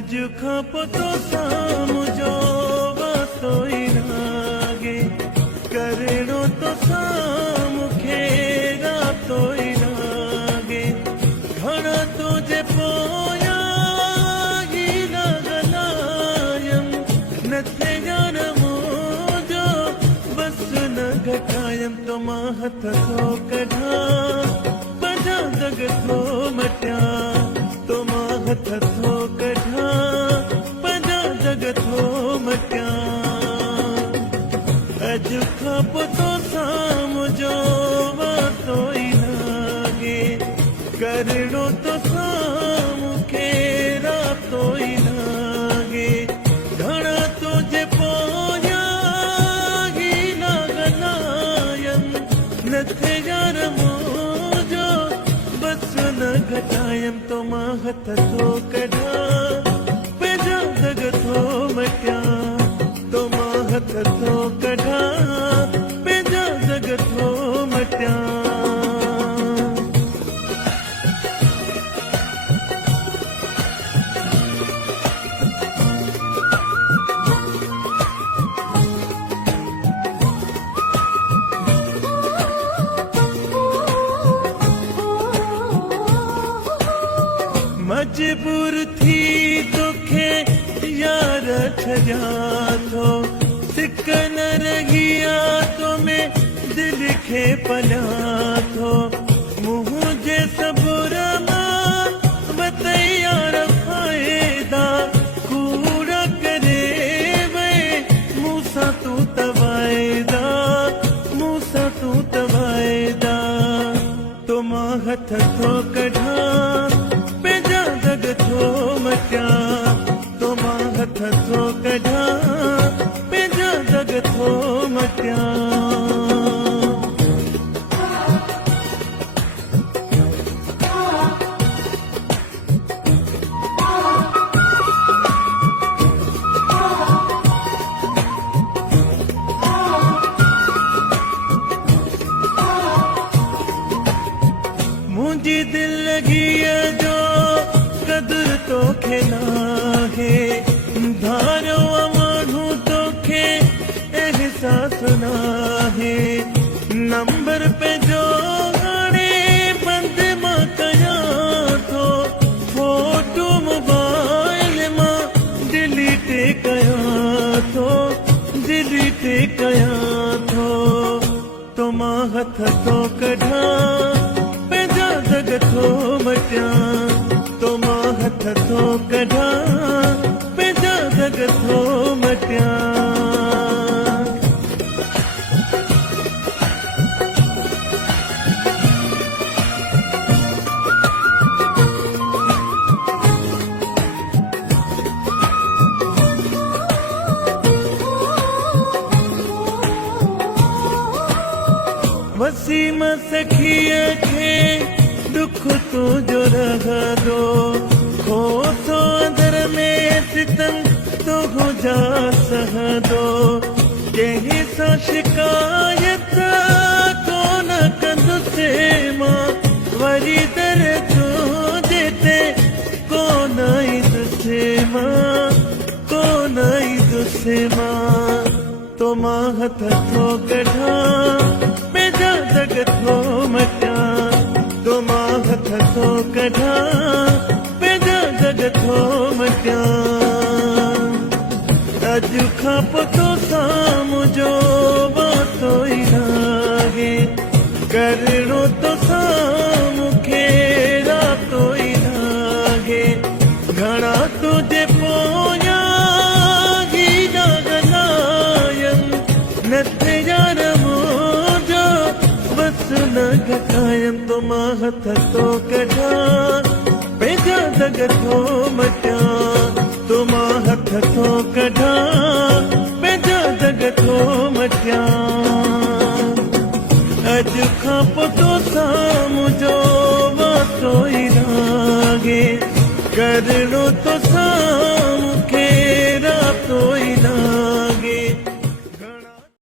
अॼु खां पोइ तोसां मुंहिंजो वास्तो ई नागे करिणो तोसां मूंखे रातो ई नागे घणा तुंहिंजे पोयां ई लॻलायम न थे यार मुंहिंजो बसि न घटायम तो मां हथ थो कढां पंहिंजा दग थो मटियां तो मां हथ थो कढां पंहिंजा दग थो मटियां अॼु खां पोइ तोसां मुंहिंजो वास्तो ई नागे करिणो तोसां मूंखे रातो ई नागे घणा तुंहिंजे पोयां ई लॻलायम न थे यार मुंहिंजो बसि न घटायम तो मां हथ थो कढां पंहिंजा दग थो मटियां तो मां हथ थो कढां पंहिंजा दग थो मटियां मजबूर थी तोखे यार छॾियां थो सिक न रहिया तो में दिल खे पलियां थो मुंहुं जे सबुर मां वतई यार फ़ाइदा कूड़ा करे वे मूंसां तूं त वाइदा मूंसां तूं त वाइदा तो मां हथ थो कढां पंहिंजा दग थो मटियां तो मां हथ थो कढां पंहिंजा दग थो मटियां मुंहिंजी दिलगीअ जो कदुर तोखे नाहे धारियो माण्हू तोखे एहसास नाहे नंबर पंहिंजो हाणे बंदि मां कयां थो फोटू मोबाइल मां डिलीट कयां थो डिलीट कयां थो तो मां हथ थो कढां पंहिंजा दग थो मटियां तो मां हथ थो कढां पंहिंजा दग थो मटियां वसीम सखीअ खे दुख तुंहिंजो रहंदो खोसो अंदर में सितम तो हो जा सहंदो कंहिं सां शिकायत कोन कंदुसि मां वरी दर तुंहिंजे ते कोन ईंदुसि मां कोन ईंदुसि मां तो मां हथ थो कढां पंहिंजा दग थो मटियां तो मां हथ थो कढां पंहिंजा दग थो मटियां अॼु खां पोइ तोसां मुंहिंजो वास्तो ई नागे करिणो तोसां मूंखे रातो ई नागे घणा तुंहिंजे पोयां ई लॻलायम न थे यार मुंहिंजो बसि न घटायम तो मां हथ थो कढां पंहिंजा दग थो मटियां तो मां हथ थो कढां पंहिंजा दग थो मटियां अॼु खां पोइ तोसां मुंहिंजो वास्तो ई नागे करिणो तोसां